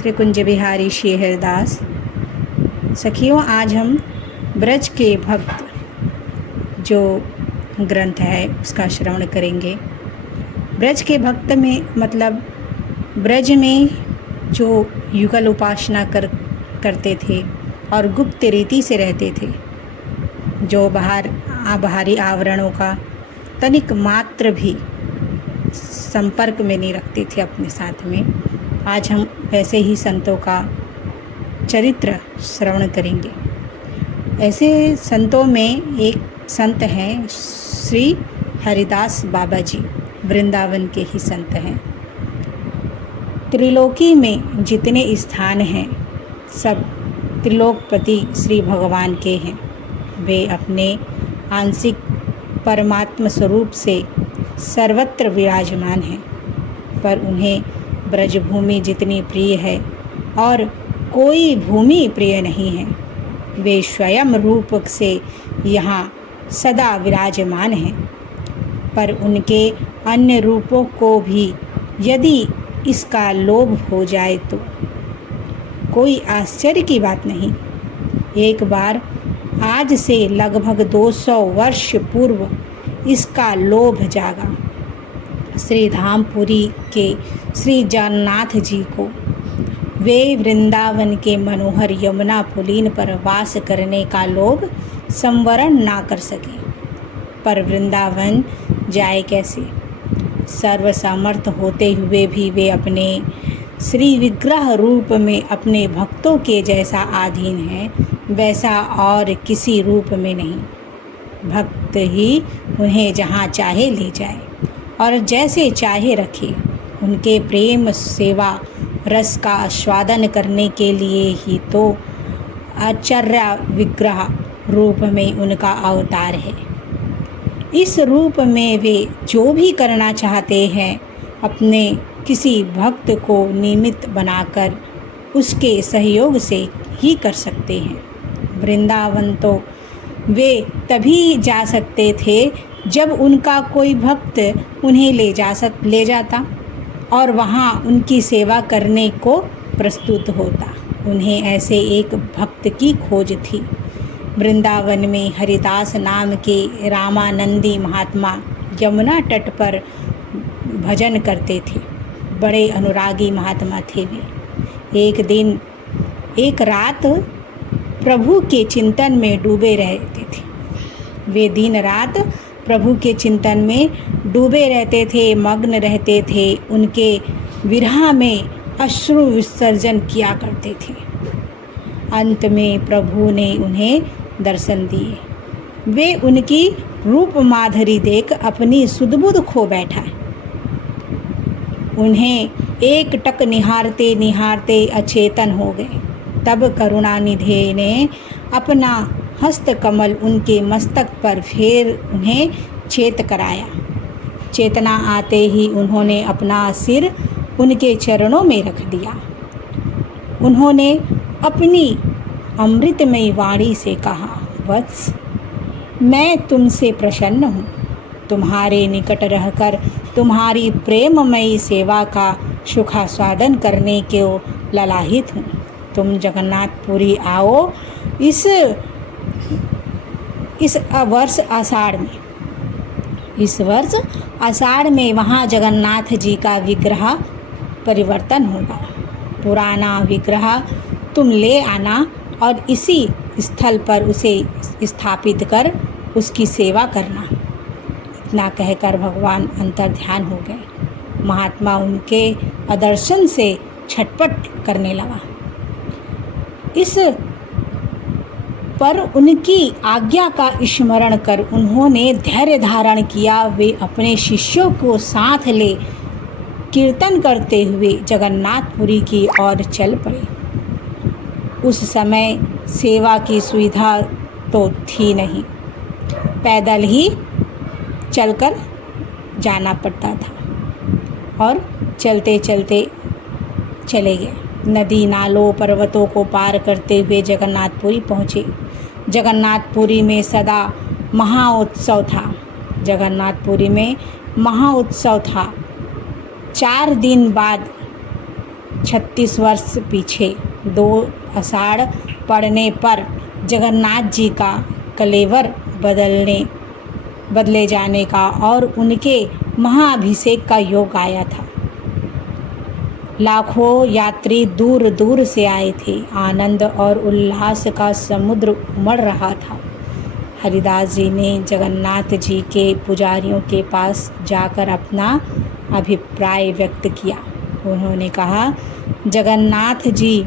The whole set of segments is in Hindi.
श्री कुंज बिहारी श्री हरिदास। सखियों, आज हम ब्रज के भक्त जो ग्रंथ है उसका श्रवण करेंगे। ब्रज के भक्त में मतलब ब्रज में जो युगल उपासना करते थे और गुप्त रीति से रहते थे, जो बाहरी आवरणों का तनिक मात्र भी संपर्क में नहीं रखते थे अपने साथ में। आज हम वैसे ही संतों का चरित्र श्रवण करेंगे। ऐसे संतों में एक संत हैं श्री हरिदास बाबा जी, वृंदावन के ही संत हैं। त्रिलोकी में जितने स्थान हैं सब त्रिलोकपति श्री भगवान के हैं। वे अपने आंशिक परमात्म स्वरूप से सर्वत्र विराजमान हैं, पर उन्हें ब्रजभूमि जितनी प्रिय है और कोई भूमि प्रिय नहीं है। वे स्वयं रूप से यहाँ सदा विराजमान हैं, पर उनके अन्य रूपों को भी यदि इसका लोभ हो जाए तो कोई आश्चर्य की बात नहीं। एक बार आज से लगभग 200 वर्ष पूर्व इसका लोभ जागा। श्री धामपुरी के श्री जगन्नाथ जी को वे वृंदावन के मनोहर यमुना पुलीन पर वास करने का लोभ संवरण ना कर सके, पर वृंदावन जाए कैसे? सर्वसमर्थ होते हुए भी वे अपने श्री विग्रह रूप में अपने भक्तों के जैसा आधीन हैं, वैसा और किसी रूप में नहीं। भक्त ही उन्हें जहाँ चाहे ले जाए और जैसे चाहे रखे। उनके प्रेम सेवा रस का आस्वादन करने के लिए ही तो आचार्य विग्रह रूप में उनका अवतार है। इस रूप में वे जो भी करना चाहते हैं अपने किसी भक्त को निमित्त बनाकर उसके सहयोग से ही कर सकते हैं। वृंदावन तो वे तभी जा सकते थे जब उनका कोई भक्त उन्हें ले जाता और वहाँ उनकी सेवा करने को प्रस्तुत होता। उन्हें ऐसे एक भक्त की खोज थी। वृंदावन में हरिदास नाम के रामानंदी महात्मा यमुना तट पर भजन करते थे। बड़े अनुरागी महात्मा थे वे। एक रात प्रभु के चिंतन में डूबे रहते थे। वे दिन रात प्रभु के चिंतन में डूबे रहते थे, मग्न रहते थे। उनके विरह में अश्रु विसर्जन किया करते थे। अंत में प्रभु ने उन्हें दर्शन दिए। वे उनकी रूप माधुरी देख अपनी सुध-बुध खो बैठा। उन्हें एकटक निहारते निहारते अचेतन हो गए। तब करुणानिधि ने अपना हस्त कमल उनके मस्तक पर फेर उन्हें चेत कराया। चेतना आते ही उन्होंने अपना सिर उनके चरणों में रख दिया। उन्होंने अपनी अमृतमयी वाणी से कहा, वत्स, मैं तुमसे प्रसन्न हूँ। तुम्हारे निकट रहकर तुम्हारी प्रेममयी सेवा का सुखास्वादन करने के ललाहित हूँ। तुम जगन्नाथपुरी आओ। इस वर्ष आषाढ़ में वहाँ जगन्नाथ जी का विग्रह परिवर्तन होगा। पुराना विग्रह तुम ले आना और इसी स्थल पर उसे स्थापित कर उसकी सेवा करना। इतना कहकर भगवान अंतर्ध्यान हो गए। महात्मा उनके आदर्शन से छटपट करने लगा। इस पर उनकी आज्ञा का स्मरण कर उन्होंने धैर्य धारण किया। वे अपने शिष्यों को साथ ले कीर्तन करते हुए जगन्नाथपुरी की ओर चल पड़े। उस समय सेवा की सुविधा तो थी नहीं, पैदल ही चलकर जाना पड़ता था और चलते चलते चले गए। नदी नालों पर्वतों को पार करते हुए जगन्नाथपुरी पहुँचे। जगन्नाथपुरी में सदा महाउत्सव था। 4 दिन बाद 36 वर्ष पीछे 2 आषाढ़ पड़ने पर जगन्नाथ जी का कलेवर बदले जाने का और उनके महाअभिषेक का योग आया था। लाखों यात्री दूर दूर से आए थे। आनंद और उल्लास का समुद्र उमड़ रहा था। हरिदास जी ने जगन्नाथ जी के पुजारियों के पास जाकर अपना अभिप्राय व्यक्त किया। उन्होंने कहा, जगन्नाथ जी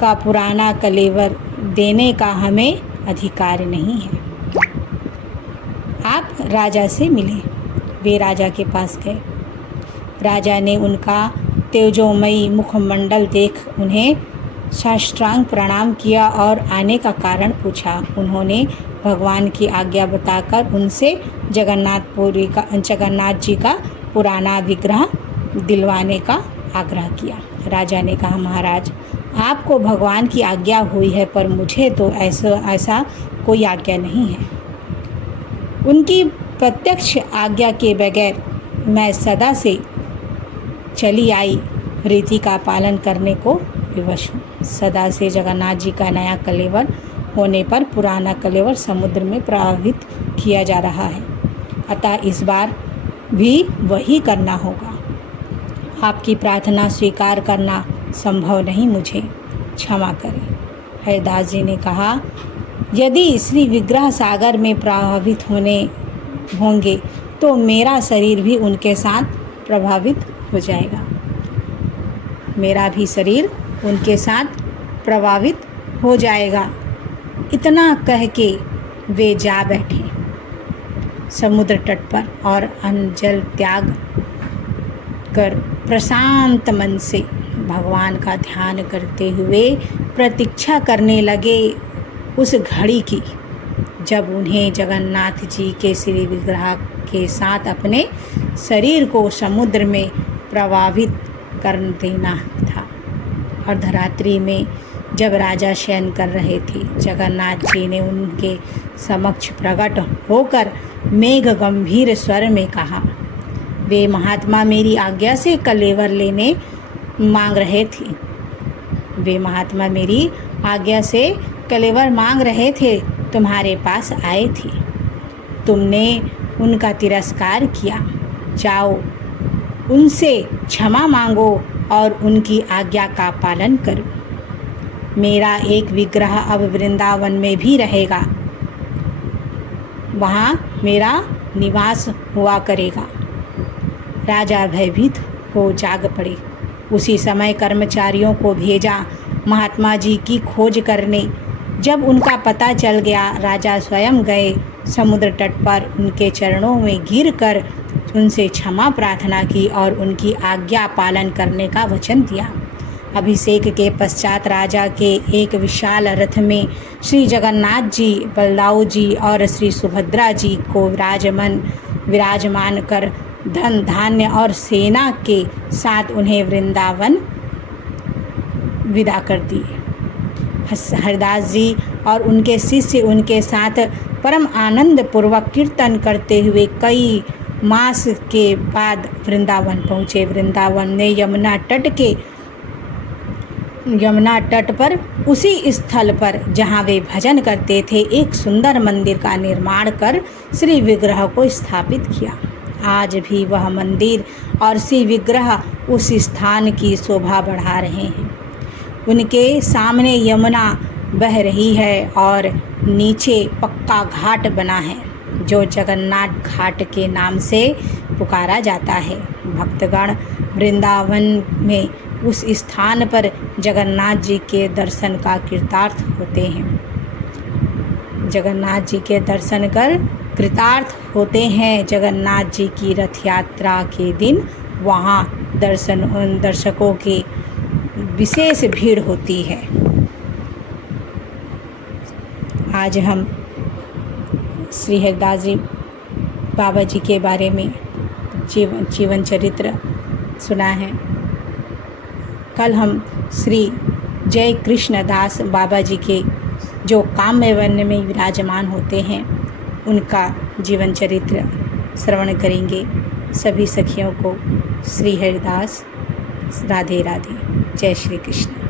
का पुराना कलेवर देने का हमें अधिकार नहीं है। आप राजा से मिले। वे राजा के पास गए। राजा ने उनका तेजोमयी मुखमंडल देख उन्हें साष्टांग प्रणाम किया और आने का कारण पूछा। उन्होंने भगवान की आज्ञा बताकर उनसे जगन्नाथ जी का पुराना विग्रह दिलवाने का आग्रह किया। राजा ने कहा, महाराज, आपको भगवान की आज्ञा हुई है, पर मुझे तो ऐसा कोई आज्ञा नहीं है। उनकी प्रत्यक्ष आज्ञा के बगैर मैं सदा से चली आई रीति का पालन करने को विवश हूँ। सदा से जगन्नाथ जी का नया कलेवर होने पर पुराना कलेवर समुद्र में प्रवाहित किया जा रहा है, अतः इस बार भी वही करना होगा। आपकी प्रार्थना स्वीकार करना संभव नहीं, मुझे क्षमा करें। हरिदास जी ने कहा, यदि श्री विग्रह सागर में प्रभावित होंगे तो मेरा शरीर भी उनके साथ प्रभावित हो जाएगा। मेरा भी शरीर उनके साथ प्रभावित हो जाएगा। इतना कह के वे जा बैठे समुद्र तट पर और अन्न जल त्याग कर प्रशांत मन से भगवान का ध्यान करते हुए प्रतीक्षा करने लगे उस घड़ी की जब उन्हें जगन्नाथ जी के श्री विग्रह के साथ अपने शरीर को समुद्र में प्रवाहित कर देना था। अर्धरात्रि में जब राजा शयन कर रहे थे, जगन्नाथ जी ने उनके समक्ष प्रकट होकर मेघ गंभीर स्वर में कहा, वे महात्मा मेरी आज्ञा से कलेवर लेने मांग रहे थे। वे महात्मा मेरी आज्ञा से कलेवर मांग रहे थे, तुम्हारे पास आए थे। तुमने उनका तिरस्कार किया। जाओ, उनसे क्षमा मांगो और उनकी आज्ञा का पालन करो। मेरा एक विग्रह अब वृंदावन में भी रहेगा, वहाँ मेरा निवास हुआ करेगा। राजा भयभीत हो जाग पड़े। उसी समय कर्मचारियों को भेजा महात्मा जी की खोज करने। जब उनका पता चल गया, राजा स्वयं गए समुद्र तट पर, उनके चरणों में गिरकर उनसे क्षमा प्रार्थना की और उनकी आज्ञा पालन करने का वचन दिया। अभिषेक के पश्चात राजा के एक विशाल रथ में श्री जगन्नाथ जी, बलदाऊ जी और श्री सुभद्रा जी को विराजमान कर धन धान्य और सेना के साथ उन्हें वृंदावन विदा कर दिए। हरिदास जी और उनके शिष्य उनके साथ परम आनंद पूर्वक कीर्तन करते हुए कई मास के बाद वृंदावन पहुँचे। वृंदावन में यमुना तट पर उसी स्थल पर जहाँ वे भजन करते थे, एक सुंदर मंदिर का निर्माण कर श्री विग्रह को स्थापित किया। आज भी वह मंदिर और श्री विग्रह उस स्थान की शोभा बढ़ा रहे हैं। उनके सामने यमुना बह रही है और नीचे पक्का घाट बना है जो जगन्नाथ घाट के नाम से पुकारा जाता है। भक्तगण वृंदावन में उस स्थान पर जगन्नाथ जी के दर्शन का कृतार्थ होते हैं। जगन्नाथ जी के दर्शन कर कृतार्थ होते हैं। जगन्नाथ जी की रथ यात्रा के दिन वहाँ दर्शकों की विशेष भीड़ होती है। आज हम श्री हरिदास जी बाबा जी के बारे में जीवन चरित्र सुना है। कल हम श्री जय कृष्ण दास बाबा जी के जो काम्य वन में विराजमान होते हैं उनका जीवन चरित्र श्रवण करेंगे। सभी सखियों को श्री हरिदास राधे राधे। जय श्री कृष्ण।